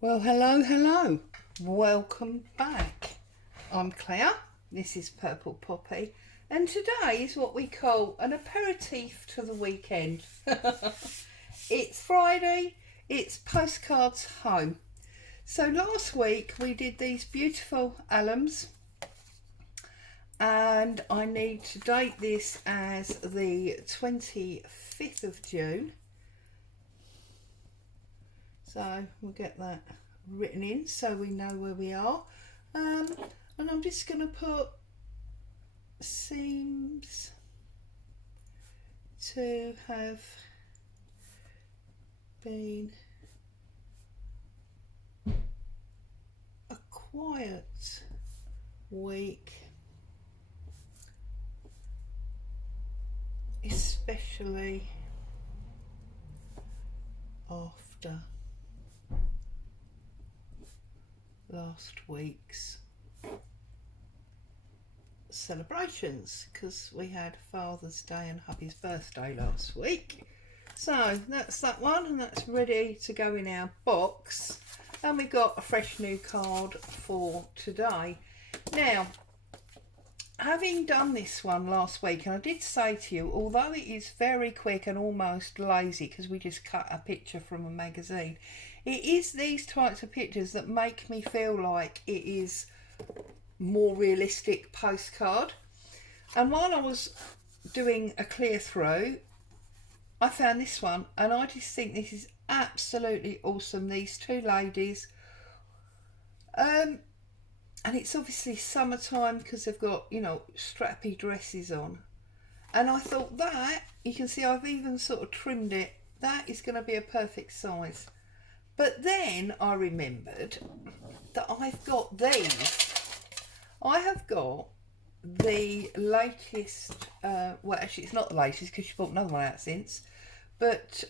Well, hello, hello. Welcome back. I'm Claire. This is Purple Poppy. And today is what we call an aperitif to the weekend. It's Friday. It's Postcards Home. So last week we did these beautiful alums. And I need to date this as the 25th of June. So we'll get that written in so we know where we are. And I'm just going to put seems to have been a quiet week, especially after last week's celebrations, because we had Father's Day and hubby's birthday last week. So that's that one, and that's ready to go in our box, and we got a fresh new card for today. Now, having done this one last week, and I did say to you, although it is very quick and almost lazy because we just cut a picture from a magazine, it is these types of pictures that make me feel like it is more realistic postcard. And while I was doing a clear through, I found this one, and I just think this is absolutely awesome. These two ladies, and it's obviously summertime because they've got, you know, strappy dresses on. And I thought that, you can see I've even sort of trimmed it, that is going to be a perfect size. But then I remembered that I've got these. I have got the latest, well actually it's not the latest because she bought another one out since, but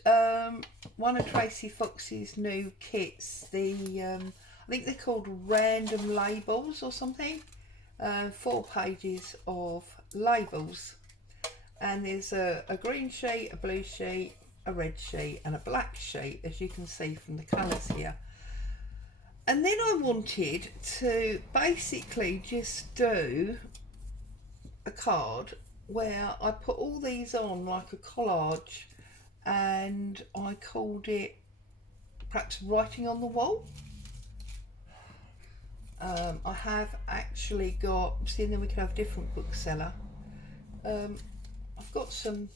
one of Tracy Fox's new kits, the I think they're called Random Labels or something. 4 pages of labels, and there's a green sheet, a blue sheet, a red sheet and a black sheet, as you can see from the colours here. And then I wanted to basically just do a card where I put all these on like a collage, and I called it perhaps writing on the wall. I have actually got, see, and then we can have a different bookseller. I've got some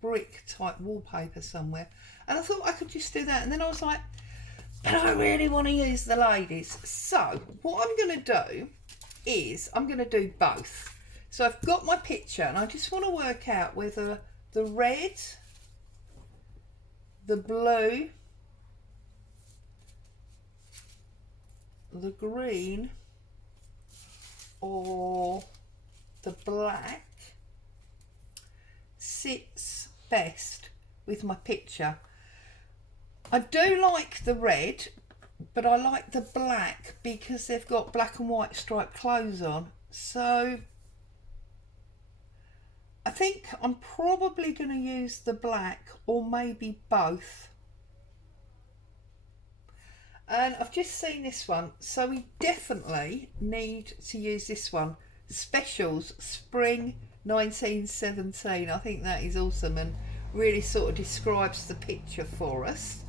brick type wallpaper somewhere, and I thought I could just do that, and then I was like, but I really want to use the ladies. So what I'm going to do is I'm going to do both. So I've got my picture, and I just want to work out whether the red, the blue, the green or the black sits best with my picture. I do like the red, but I like the black because they've got black and white striped clothes on. So I think I'm probably going to use the black, or maybe both. And I've just seen this one, so we definitely need to use this one. Specials Spring 1917. I think that is awesome and really sort of describes the picture for us.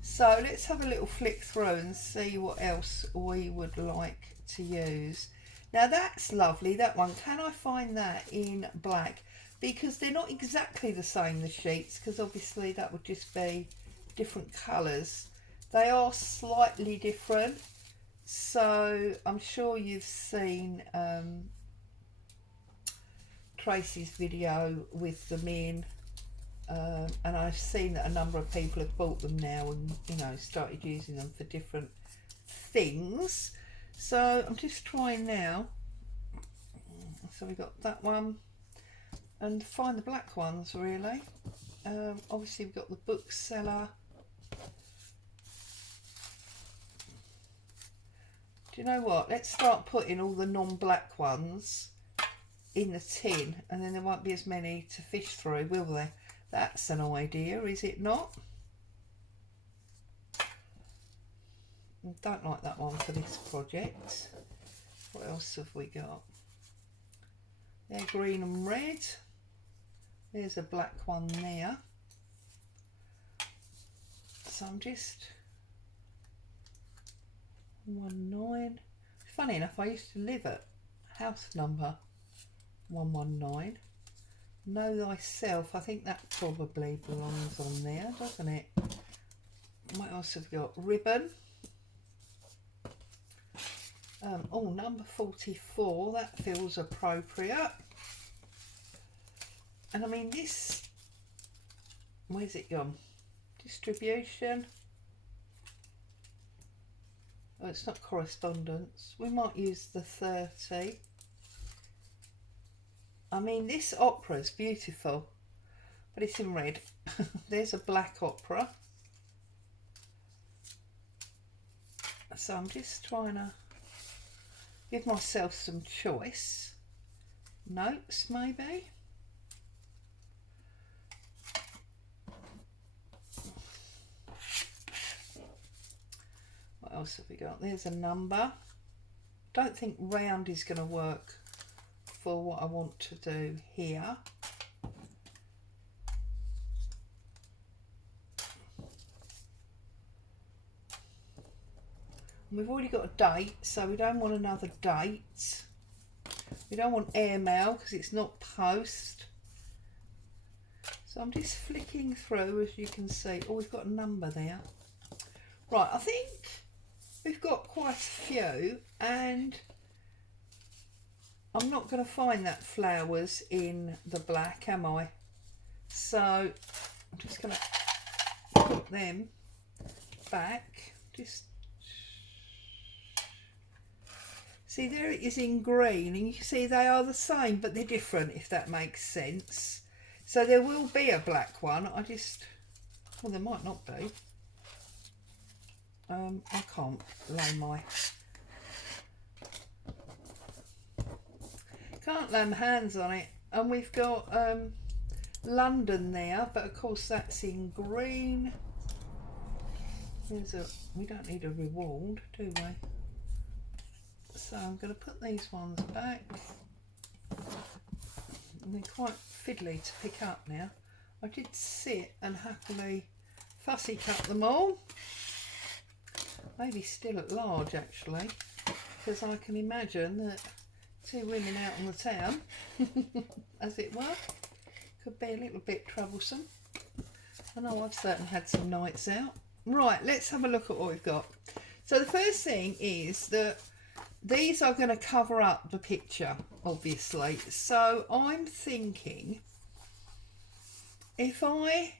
So let's have a little flick through and see what else we would like to use. Now that's lovely, that one. Can I find that in black? Because they're not exactly the same, the sheets, because obviously that would just be different colours. They are slightly different. So I'm sure you've seen Tracy's video with them in. And I've seen that a number of people have bought them now and, you know, started using them for different things. So I'm just trying now. So we got that one, and find the black ones really. Obviously we've got the bookseller. Do you know what? Let's start putting all the non-black ones in the tin, and then there won't be as many to fish through, will there? That's an idea, is it not? Don't like that one for this project. What else have we got? They're green and red. There's a black one there. So I'm just 119. Funny enough, I used to live at house number 119. Know Thyself, I think that probably belongs on there, doesn't it? What else have we got? Ribbon. Oh, number 44, that feels appropriate. And I mean this, where's it gone? Distribution. Oh, it's not correspondence. We might use the 30. I mean, this opera is beautiful, but it's in red. There's a black opera. So I'm just trying to give myself some choice. Notes, maybe. What else have we got? There's a number. Don't think round is going to work for what I want to do here. We've already got a date, so we don't want another date. We don't want airmail because it's not post. So I'm just flicking through, as you can see. Oh, we've got a number there. Right, I think we've got quite a few, and I'm not going to find that flowers in the black, am I? So I'm just going to put them back. Just see, there it is in green, and you can see they are the same, but they're different, if that makes sense. So there will be a black one. Well, there might not be. I can't lay my hands on it. And we've got London there, but of course that's in green. We don't need a reward, do we? So I'm going to put these ones back. And they're quite fiddly to pick up now. I did sit and happily fussy cut them all. Maybe still at large, actually, because I can imagine that two women out on the town, as it were, could be a little bit troublesome. I know I've certainly had some nights out. Right, let's have a look at what we've got. So the first thing is that these are going to cover up the picture, obviously. So I'm thinking if I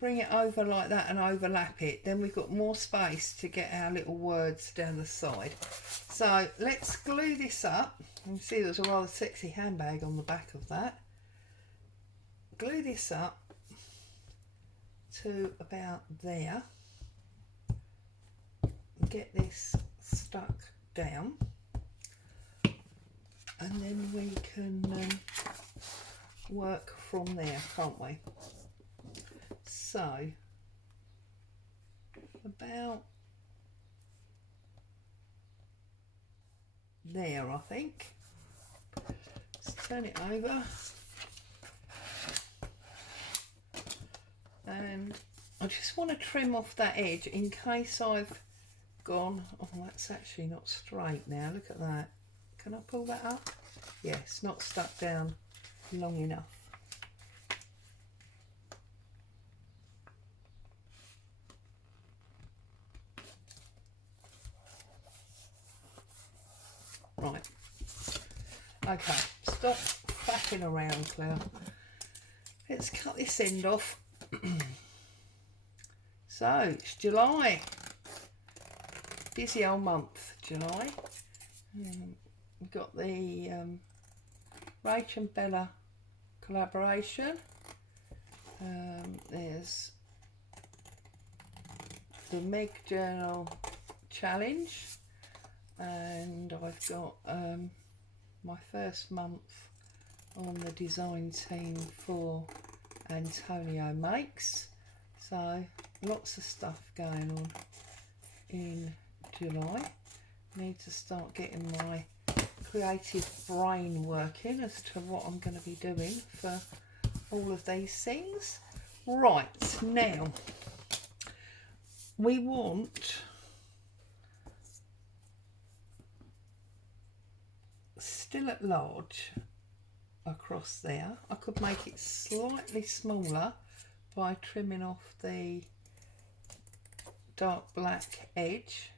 bring it over like that and overlap it, then we've got more space to get our little words down the side. So let's glue this up. You can see there's a rather sexy handbag on the back of that. Glue this up to about there. Get this stuck down, and then we can work from there, can't we? So about there, I think. Let's turn it over, and I just want to trim off that edge in case I've gone, oh, that's actually not straight now, look at that. Can I pull that up? Yeah, it's not stuck down long enough. Right, okay, stop faffing around, Claire. Let's cut this end off. So it's July, busy old month, July. We've got the Rach and Bella collaboration. There's the Meg Journal challenge, and I've got my first month on the design team for Antonio Makes. So lots of stuff going on in July. Need to start getting my creative brain working as to what I'm going to be doing for all of these things. Right, now we want still at large across there. I could make it slightly smaller by trimming off the dark black edge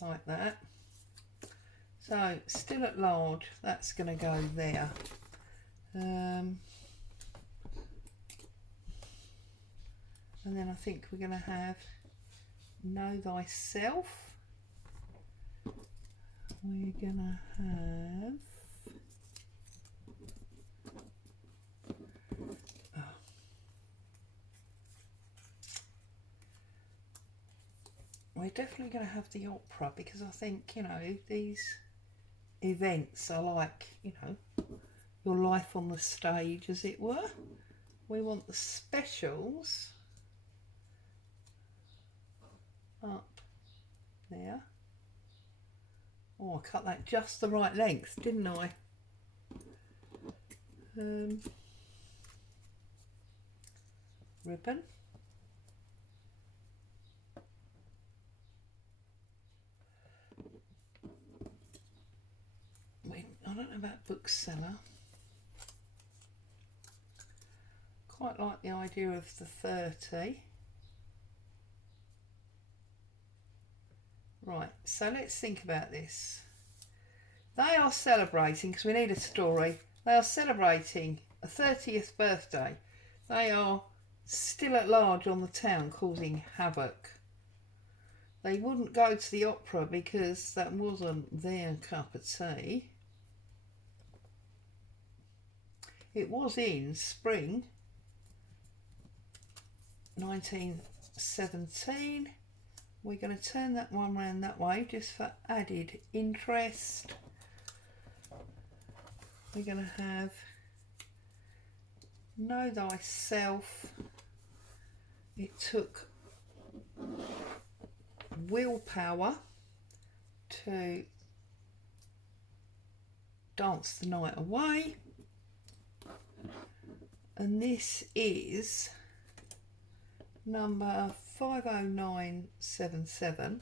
like that. So still at large, that's going to go there. And then I think we're going to have Know Thyself. We're going to have we're definitely going to have the opera, because I think, you know, these events are like, you know, your life on the stage, as it were. We want the specials up there. Oh, I cut that just the right length, didn't I? Ribbon. I don't know about bookseller. Quite like the idea of the 30. Right, so let's think about this. They are celebrating, because we need a story, they are celebrating a 30th birthday. They are still at large on the town, causing havoc. They wouldn't go to the opera because that wasn't their cup of tea. It was in spring 1917. We're going to turn that one round that way just for added interest. We're going to have Know Thyself. It took willpower to dance the night away. And this is number 50977.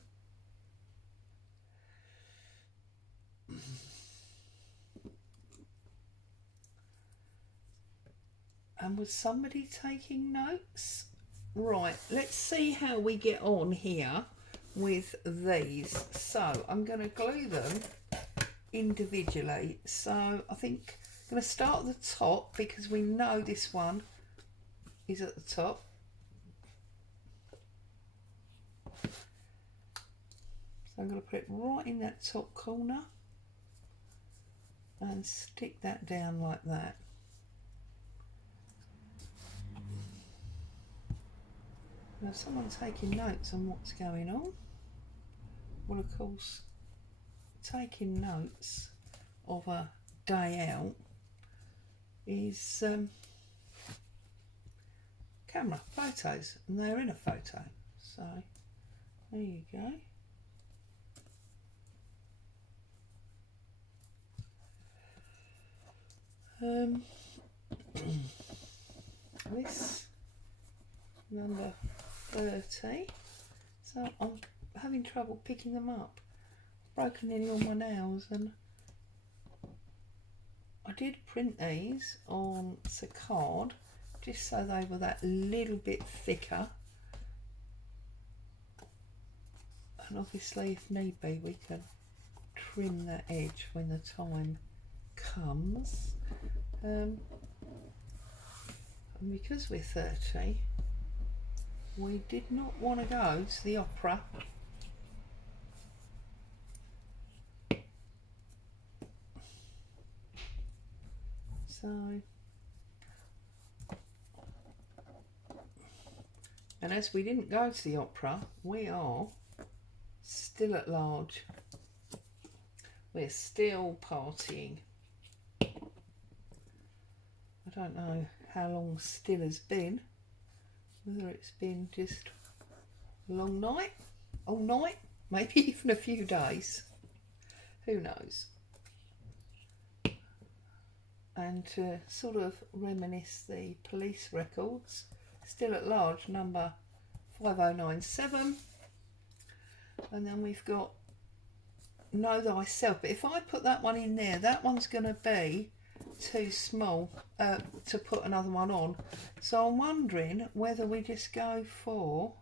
And was somebody taking notes? Right, let's see how we get on here with these. So I'm going to glue them individually. So I think I'm going to start at the top, because we know this one is at the top. So I'm going to put it right in that top corner and stick that down like that. Now, someone taking notes on what's going on. Well, of course, taking notes of a day out is camera photos, and they're in a photo. So there you go. This number 30. So I'm having trouble picking them up. Broken nearly all my nails, and I did print these on the card just so they were that little bit thicker. And obviously, if need be, we can trim that edge when the time comes. And because we're 30, we did not want to go to the opera. So, and as we didn't go to the opera, we are still at large. We're still partying. I don't know how long still has been. Whether it's been just a long night, all night, maybe even a few days. Who knows? And to sort of reminisce the police records, still at large, number 5097. And then we've got Know Thyself. But if I put that one in there, that one's going to be too small to put another one on. So I'm wondering whether we just go for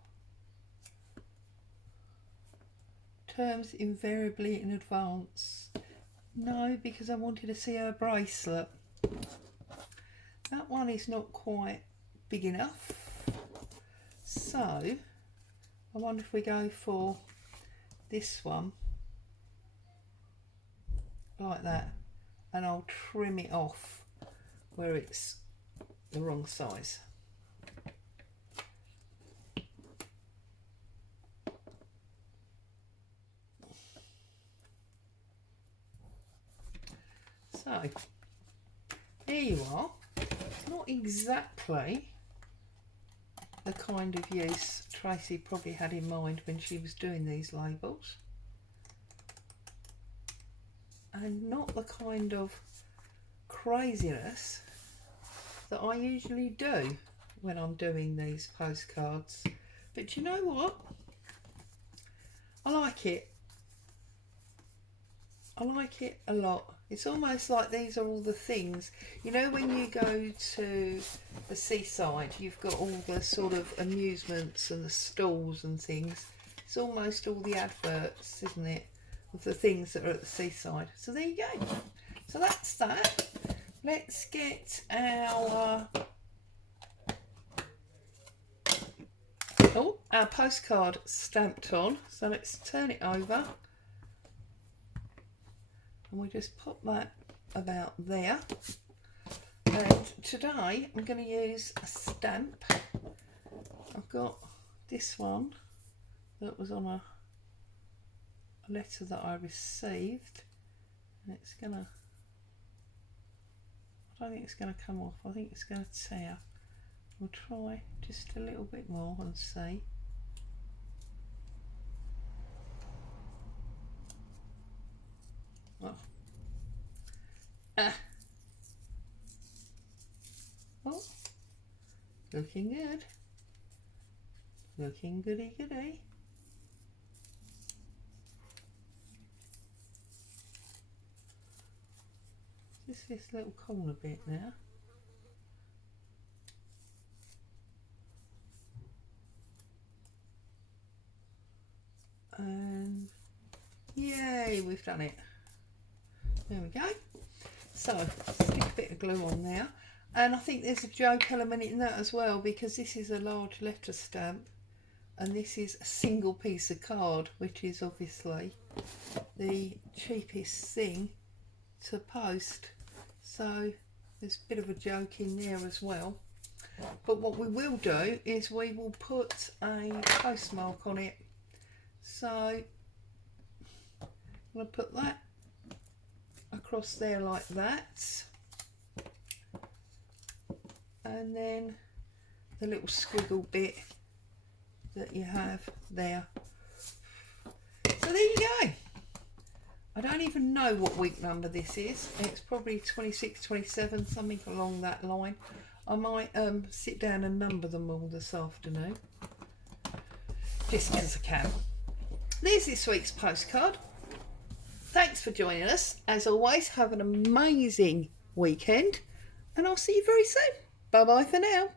Terms Invariably in Advance. No, because I wanted to see her bracelet. That one is not quite big enough. So I wonder if we go for this one like that, and I'll trim it off where it's the wrong size. So here you are. Not exactly the kind of use Tracy probably had in mind when she was doing these labels, and not the kind of craziness that I usually do when I'm doing these postcards. But you know what? I like it. I like it a lot. It's almost like these are all the things, you know, when you go to the seaside, you've got all the sort of amusements and the stalls and things. It's almost all the adverts, isn't it, of the things that are at the seaside. So there you go. So that's that. Let's get our postcard stamped on. So let's turn it over. And we just pop that about there. And today I'm going to use a stamp. I've got this one that was on a letter that I received. And it's going to, I don't think it's going to come off. I think it's going to tear. We'll try just a little bit more and see. Oh. Oh, looking good. Looking goody goody. Just this little corner bit now. And yay, we've done it. There we go. So stick a bit of glue on there, and I think there's a joke element in that as well, because this is a large letter stamp and this is a single piece of card, which is obviously the cheapest thing to post. So there's a bit of a joke in there as well. But what we will do is we will put a postmark on it. So I'm going to put that across there like that, and then the little squiggle bit that you have there. So there you go. I don't even know what week number this is. It's probably 26, 27, something along that line. I might sit down and number them all this afternoon, just because I can. There's this week's postcard. Thanks for joining us. As always, have an amazing weekend, and I'll see you very soon. Bye bye for now.